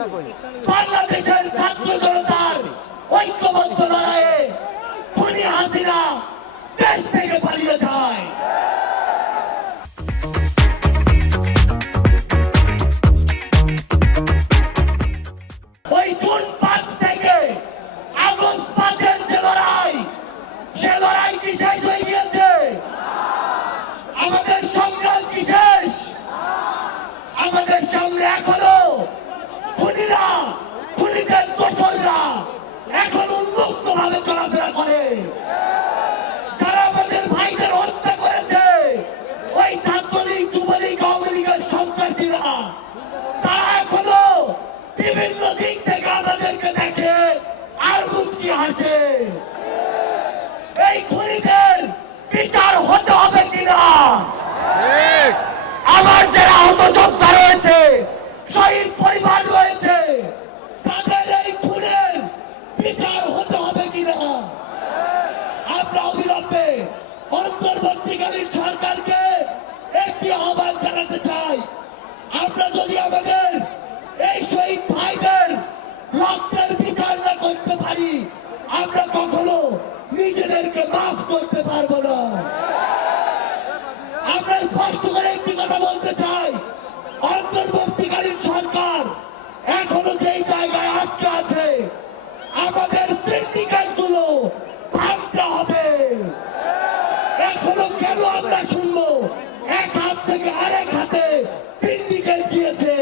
বাংলাদেশের ছাত্র জনতার ঐক্যবদ্ধ লড়াইয়ে খুনি হাসিনা দেশ থেকে পালিয়ে যায়। ওই জুন 5 থেকে আগস্ট 5-এর যে লড়াই, সে লড়াই কি শেষ হয়ে গিয়েছে? আমাদের সংগ্রাম কি শেষ? আমাদের সামনে এখনো খুনিরা, খুনিদের দোসররা এখন উন্মুক্ত ভাবে চলাফেরা করে। যারা আমাদের ভাইদের হত্যা করেছে, ওই ছাত্রলীগ, যুবলীগ, আওয়ামী লীগের সন্ত্রাসীরা, তারা এখনো বিভিন্ন দিক থেকে আমাদেরকে দেখে আর মুচকি হাসে। এই খুনিদের বিচার হতে হবে কিনা? আমার যারা আহত যোদ্ধা রয়েছে, শহীদ পরিবার রয়েছে, তাদের এই খুনের বিচার হতে হবে কিনা? আমরা অবিলম্বে অন্তর্বর্তীকালীন সরকারকে একটি আহ্বান জানাতে চাই। আমরা যদি আমাদের এই শহীদ ভাইদের রক্তের বিচার না করতে পারি, আমরা কখনো নিজেদেরকে মাফ করতে পারবো না। আমরা স্পষ্ট করে একটি কথা বলতে চাই, অন্তর্বর্তীকালীন সরকার এখনো যেই জায়গায় আটকে আছে, আমাদের সিন্ডিকেট গুলো ভাঙতে হবে। এখনো কেন আমরা শুনবো এক হাত থেকে আরেক হাতে সিন্ডিকেট গিয়েছে?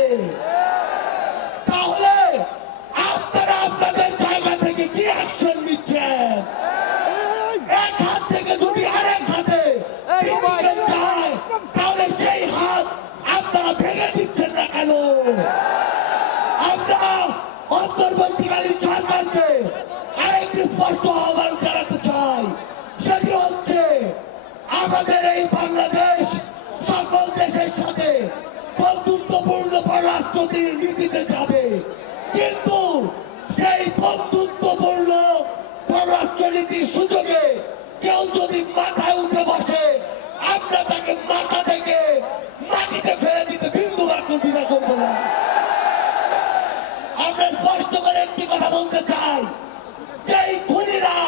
তাহলে আপনারা আপনাদের জায়গা থেকে কি অ্যাকশন নিচ্ছেন? এক হাত থেকে যদি আরেক হাতে সিন্ডিকেট যায়, তাহলে সেই হাত আপনারা ভেঙে দিচ্ছেন না কেন? আমরা অন্তর্বর্তীকালীন সরকারকে আরেকটি স্পষ্ট আহ্বান জানাতে চাই। সেটি হচ্ছে, আমাদের এই বাংলাদেশ সকল দেশের সাথে বন্ধুত্বপূর্ণ পররাষ্ট্র নীতিতে যাবে, কিন্তু সেই বন্ধুত্বপূর্ণ পররাষ্ট্র নীতির সুযোগে কেউ যদি মাথায় উঠে বসে, আমরা তাকে মাথা থেকে মাটিতে ফেলে দিতে বিন্দু মাত্র দ্বিধা করবো না। আমরা স্পষ্ট করে একটি কথা বলতে চাই, যেই খুনিরা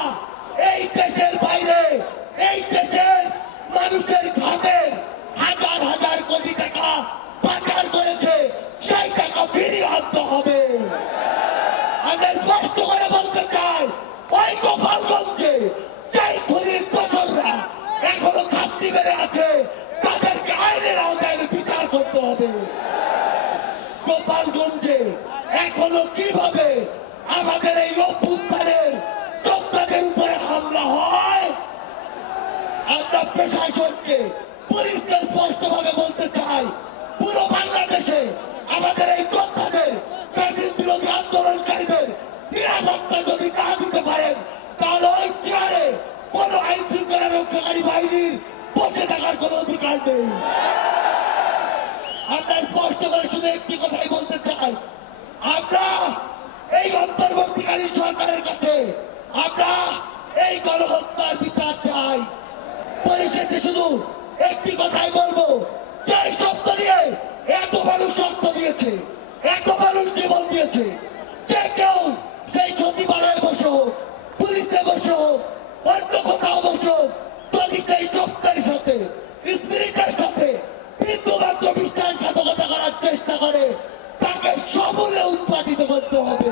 এই দেশের বাইরে, এই দেশের মানুষের ঘামের হাজার হাজার কোটি টাকা পাচার করেছে, সেই টাকা ফিরিয়ে আনতে হবে। আমরা স্পষ্ট করে বলতে চাই, ওই গোপালগঞ্জে যেই খুনির দোসররা এখনো ঘাটতি বেড়ে আছে, তাদেরকে আইনের আওতায় বিচার করতে হবে। গোপালগঞ্জে এখনো কিভাবে আমাদের এই অভ্যুত্থানের যোদ্ধাদের উপরে হামলা হয়, আমরা প্রশাসনকে, পুলিশকে স্পষ্ট ভাবে বলতে চাই, পুরো বাংলাদেশে আমাদের এই যোদ্ধাদের, ফ্যাসিস্ট বিরোধী আন্দোলনকারীদের নিরাপত্তা যদি না দিতে পারেন, তাহলে ওই চেয়ারে কোন আইন শৃঙ্খলা রক্ষাকারী বাহিনীর বসে থাকার কোন অধিকার নেই। আমরা স্পষ্ট করে শুধু একটি কথাই বলতে চাই, আমরা এই অন্তর্বর্তীকালীন সরকারের কাছে আমরা এই গণহত্যার বিচার চাই। পরিশেষে শুধু একটি কথাই বলবো, যেই শব্দ নিয়ে এত মানুষ রক্ত দিয়েছে, এত মানুষ জীবন দিয়েছে, যে কেউ সেই সচিবালয়ে বসে হোক, পুলিশে বসে হোক, অন্য কোথাও বসে হোক, যদি সেই শব্দের সাথে, স্পিরিটের সাথে বিন্দু মাত্র বিশ্বাসঘাতকতা করার চেষ্টা করে, তাকে সমূলে উৎপাদিত করতে হবে।